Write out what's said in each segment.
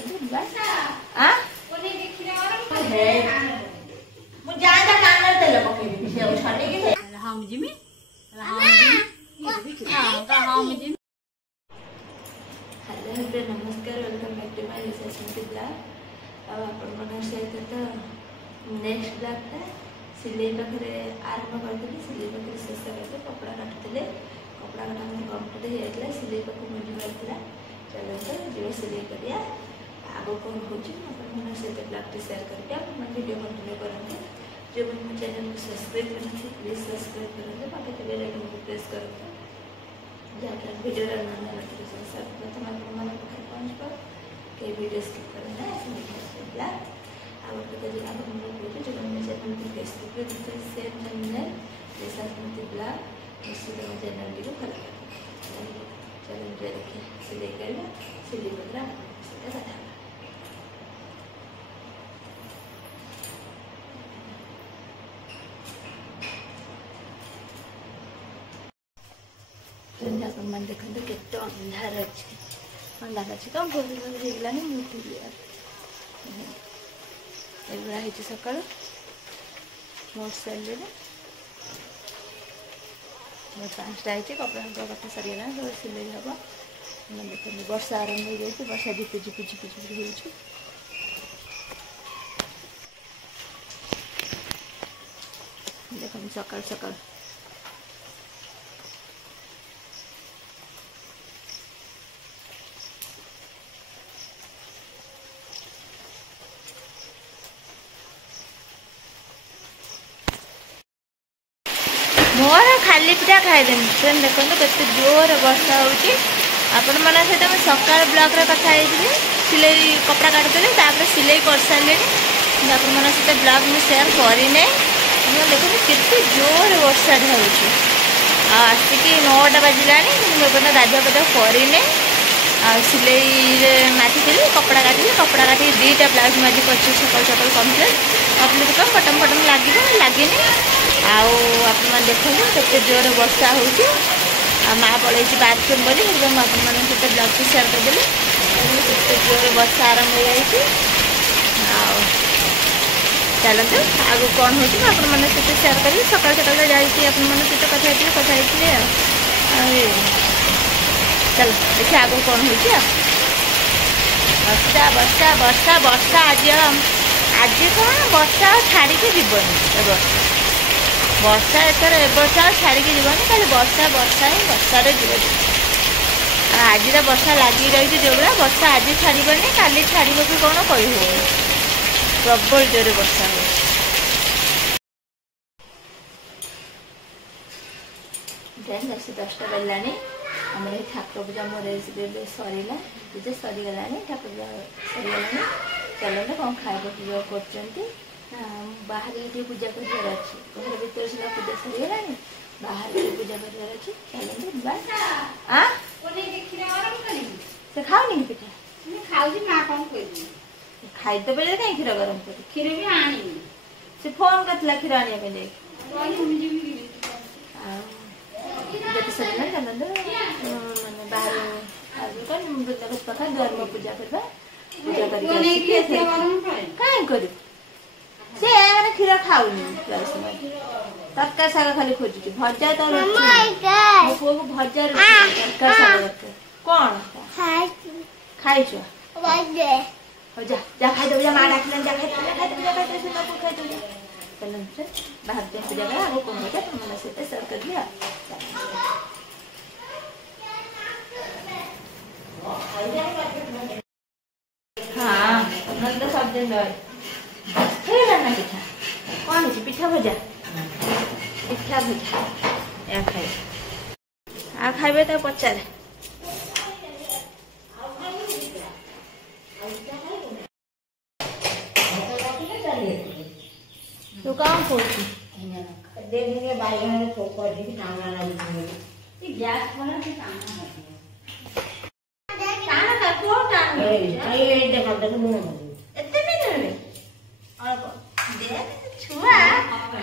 चलते हां मु जादा कान तेल पकेबी से छाने के हम जिमी हेलो नमस्कार welcome back to my research blog आपण सहित तो नेक्स्ट ब्लॉगटा सिलाई पाखे आरंभ करते सिलाई पाखे शेष करते कपड़ा काटुले कपड़ा काटा मैंने कम्प्लीट होता सिलाई पाख मुझे पारा चलते जो सिलाई करा आगे कौन हो सहित ब्लॉगटी सेयार करके आप वीडियो कंटिन्यू करते जो मो चैनल को सब्सक्राइब करते प्लीज सब्सक्राइब करते पाखे बेल आइकन को प्रेस करते जहाँ वीडियो नोटिफिकेशन सर्वप्रथम आप पहुँच कई वीडियो स्किप करना ब्लॉग आगे जो आप कहे जो मेरे चैनल को फेसबुक पर सेम चैनल देशास्मृति ब्लॉग निश्चित मो चैनल टी को फॉलो करें चलो देखिए सिलाई कर सिलाई पकड़ा कथा मन देखते केत अंधार अच्छे अंधार अच्छे कम होगा मुझे एगुड़ा सका मोट सारे पाँचटा कपड़ा कटा सरीगला सब सिलाई हम देखते वर्षा आरंभ हो जाए वर्षा झिपि झिपि झिपि झिपि हो देखते सकाल सकाल मोर खाली पिठा खाईदेमी फ्रेंड देखो केते जोर वर्षा होची आपण मन सहित मैं सकाल ब्लॉग रे कथा होइथिले सिलाई कपड़ा काटदेले तापर सिलाई कर सारे आपण मन सहित ब्लॉग में शेयर करिने देखो केते जोर वर्षा होची आसिकी 9टा बाजिलानी मैं गाधुआ पाधुआ करिने सिलाई माथी कपड़ा काटी 2टा ब्लाउज माजी कर सकाल सकाल कम्प्लीट कम्प्लीट कर बटम फटम लगे आप देखो केते जोर वर्षा हो माँ पड़े बाथरूम बोली सहित ब्लॉग को शेयर करदेली केते जोर वर्षा आरंभ हो जाए चलते आगे कौन हो सहित शेयर करी सकाल सकाल जाइए सहित कथा चल देखिए आगे कौन हो वर्षा वर्षा वर्षा वर्षा आज कौन वर्षा छाड़ी जीवन वर्षा एथर एवर्षा छाड़ी जीवन खाली वर्षा वर्षा ही वर्षा जीवन आज वर्षा लगी रही जो भाया वर्षा आज छाड़बनी काली छाड़ कि कौन कही हो प्रबल जोर वर्षा हो 10टा बजलानी आमर ठाकुर पूजा मोर सरला पूजा सरीगला ठाकुर पूजा सरीगला चलते कौन खाଇବା पिवा कर बाहर ये पूजा कर घर भर सीना पूजा सरीगला बाहर पूजा कर चलते से खाऊनी पिठा खाई तो बेले कहीं क्षीर गरम कर क्षीर भी आनी से फोन करता क्षीर आने जब सर चलते बाहर पाखा द्वार में पूजा करवा पूजा कहीं कर क्षीर खाऊनी तरका शाग खाली खोजुची भजा तो मो पुओ को भजा तरका शाग कौन खाई हो जा जा खाई दो जा मां डाकलन जा खाई से ना खाई दो चलन से बाहर से पूजा करा वो कौन होता तो मैंने से शेयर कर दिया हां नंद सब दिन है ना पिठा कौन है पिठा भजा या खाई आ खाइबे तो पचारे तू कौन पहुंची देखेंगे बाइगन को पड़ी की कामना लगी ये गैस बना के कामना काना का को टांग ये देखो देखो एते नहीं रे और दे छुआ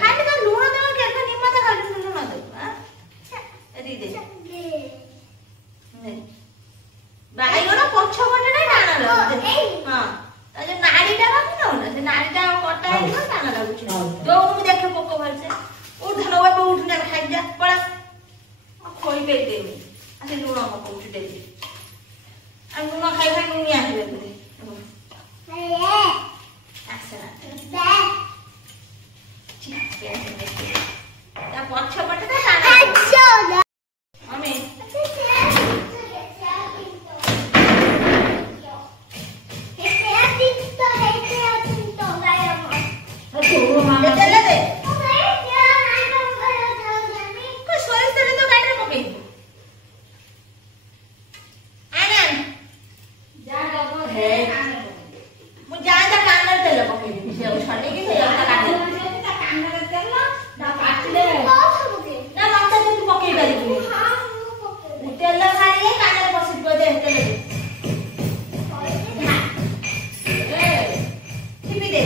खाली तो लूण दो के तो निम्मा तो खाली लूण दो हां री दे नहीं बाइगन पछ पटे ना डाणा लो नुनी आसबे बोले आसना ता पछ पटे ता काना मम्मी चले दे कोई सोरी तेरे तो गाड़ी में पके आने जा डबो है मु जा जा कानर तेल पके से छने की से या कानर तेल ना पाटले ना मत तू पके करी हां तेल खाली कानर पसी दे तेल टिपी दे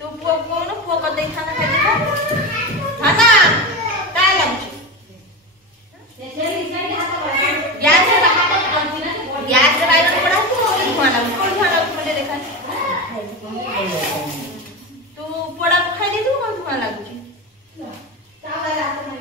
तू पुआ कौन पुआ कर दे खाना खाई खाना काय लागछ गैस रे बाइक पड़ा तू खाना कोन खाना मुझे देखा तू पड़ा खाई दे तू कोन खाना लागछ तावा रात में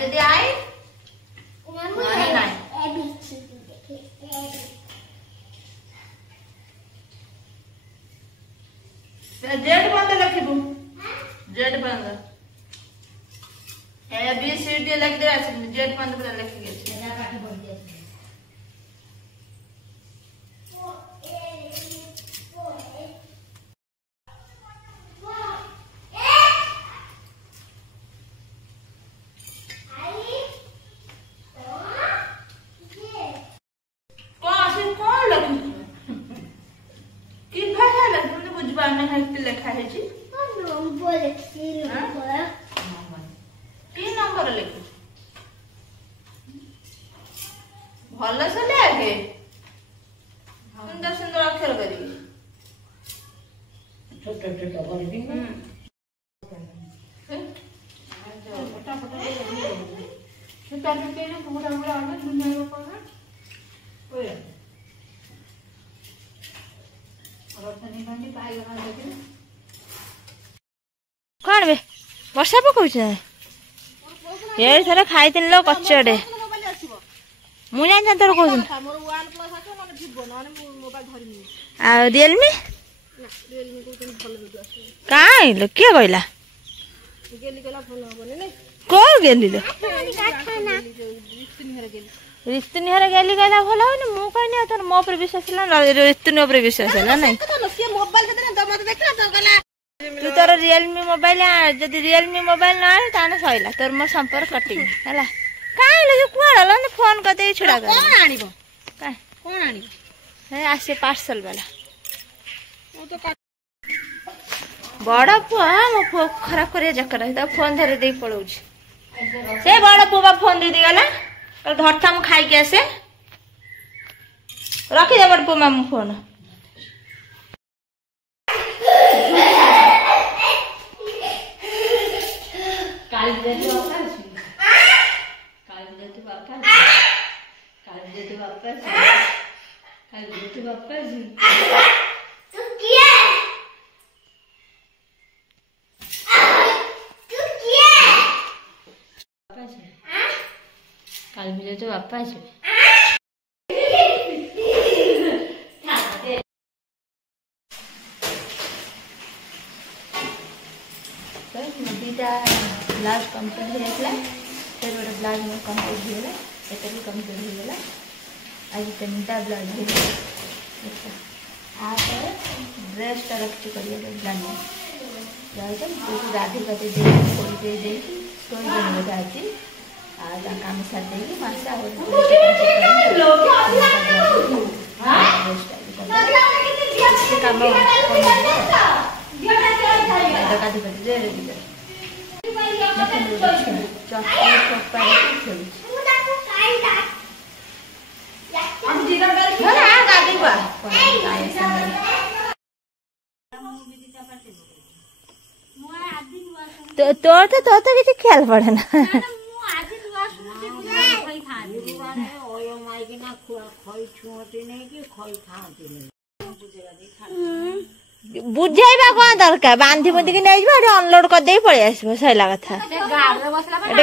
जदि आए जेड बंद लिखबू जेड बंद ए बी सी डी लिख दे जेड बंद पूरा लिख के लेखा है जी नंबर लिखी नंबर तीन नंबर लिखो भल से लेके सुंदर सुंदर अक्षर करी छोटा छोटा कर दी फटाफट छोटा छोटे ना पूरा पूरा आने दुनिया को ना ओए और तनी बांधी पाई बना देके कौन बे वर्षा पकाउछ ए थरे खाइतिन लो कच्चडे मु जान तोर कहू मोर 1 प्लस आके माने जीव नने मोबाइल धरिनी आ रियलमी रियलमी को तन भल वीडियो आसे काई लो के कहला गेली गला फोन होबने नै को गेली लो रिस्तुनी हर गेली गला भल होने मु कहनी तोर मो पर विश्वास ना रिस्तुनी ऊपर विश्वास है ना के मोबाइल के त मत देखला तो गला तू तोर रियलमी मोबाइल जदि रियलमी मोबाइल ना आए ताने सइला तोर मो संपर्क कटिंग हला काई लगे कुआडा लन फोन कर दे छुड़ा कर कोन आनिबो काई कोन आनिबो हे आसे पार्सल वाला ओ तो बड़ा पुआ मो पुआ खराब करे जकर त फोन धरे दे पळौछ से बड़ा पुआ फोन दे दिगला और धरता मु खाई के आसे रखी दे बड़ पुआ मु फोन काल दे तो बापा जी तू किया बापा जी काल मिले तो बापा जी ब्लाउज कंप्लीट हो जाता फिर गोटे ब्लाउज मोर कंप्लीट होगा एटा भी कंप्लीट होगा आज 3टा ब्लाउज हो ड्रेसटा रखी कर गाधी गाधी दे बोधा अच्छी काम सारी मासा काम गाधी तोर तो किसी ख्याल पड़े ना बुझेबा कौन दरकार बांधी बुंधी की नहीं अनलोड कर दे पड़े आसबो सैला कथा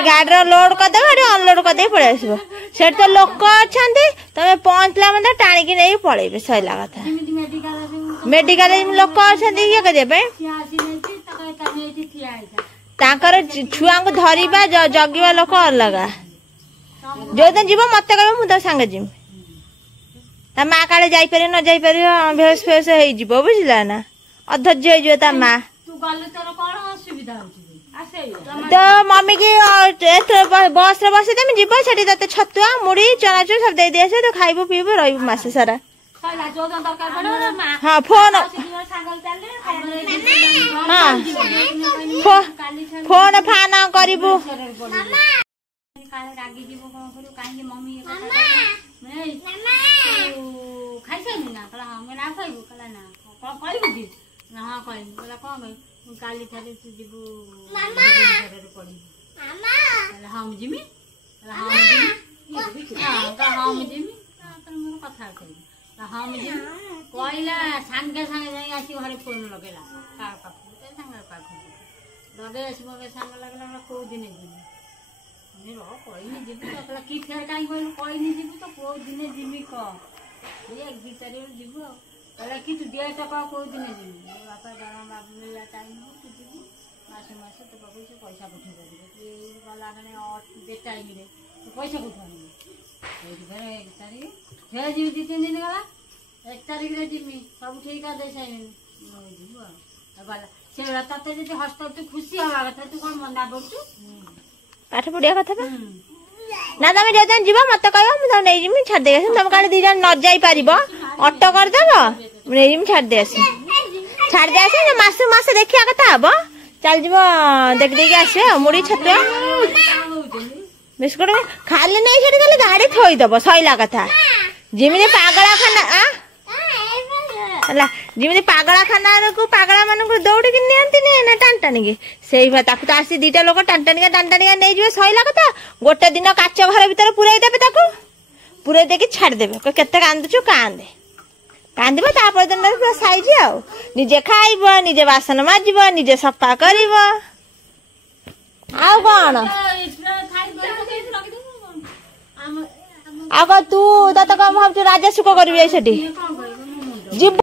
गाड़ी लोड कर दे अनलोड कर दे पड़े आसबो से तो लोक अछंती तमे पहुंचला मतलब टाणी की नहीं पळेबे सैला कथा मेडिकल लोक अछंती ये करे पे ताकर छुआ को धरिबा जगिबा लोक अलगा जो दिन जीव मत कहबे मु तो संग जिम ता माँ काले जाई पारे न जाई पारे बेहोश फेहोश हो जीव बुझला ना अधैर्य हो जीव ता माँ तो मम्मी की बस रे बस दे जीव सेठी तते छतुआ मुड़ी चनाचुर सब दे दिए तो खाइबो पीबो रहइबो मासे सारा हाँ फोन हाँ फोन फान करिबो रागी जीव कौन करू कहीं मम्मी खाई ना कला हाँ मैं ना खाइबू कला ना कौन कहबू कि ना हाँ कहबू कला कौन कहबू काली थारे तू जीवू मामा पड़ी मामा कला हाँ मु जिमी कला हाँ मु जिमी हां कला हाँ मु जिमी त मोर कथा कहबू कला हाँ मु जिमी कहला संगे संगे जाई आसी घरे फोन लगेला का पाखु ते संगे पाखु लगे आसी मोगे संग लगला को दिन जिमी कि फेर कहीं कही जीवु तो कौ दिन जिमी एक भीतर जीवु कहला कि तू डेट कह कौ दिन जीवु बापा दरमा मिलला टाइम तू जीवु मासे मासे तो पाखु से पैसा पठे देबे गला डे टाइम रे तो पैसा पठानी फेर 1 तारीख फेर जीवु 2-3 दिन गला 1 तारीख रे जिमी सब ठीक दे साइनी जीवु गला से तते जदि हस्त तू खुशी हवा कथा तू कोन मना पड़छु पाठ पढ़िया कथा ना तुम जो जीव मत कह नहीं छाड़ दे तुम कल 2 जन न जाई पारिबो ऑटो कर देबो नहीं छाड़ दे मासु मास देखिया कथा हबो चल जीव देख देके आसे मुड़ी छतुआ बिस्कुट खाली नहीं छड़ी खाली गाड़ी थोई दबो सैला कथा जिमिने पागला खाना जिमी पागला खाना को पागला मान दौड़ की नियंती ना टाण टाणिकी से तो आसी 2टा लोक टाण टाणिका नहीं जी सैला कथा गोटे दिन काच घर भीतर पुराई देवे पुराई देके छाड़देवे केते कांदुचु कांदे कांदब तापर दिन पूरा साइज आजे खाइब निजे बासन माजिब निजे सफा कर कौन तू तो कौन भाव राजा सुख कर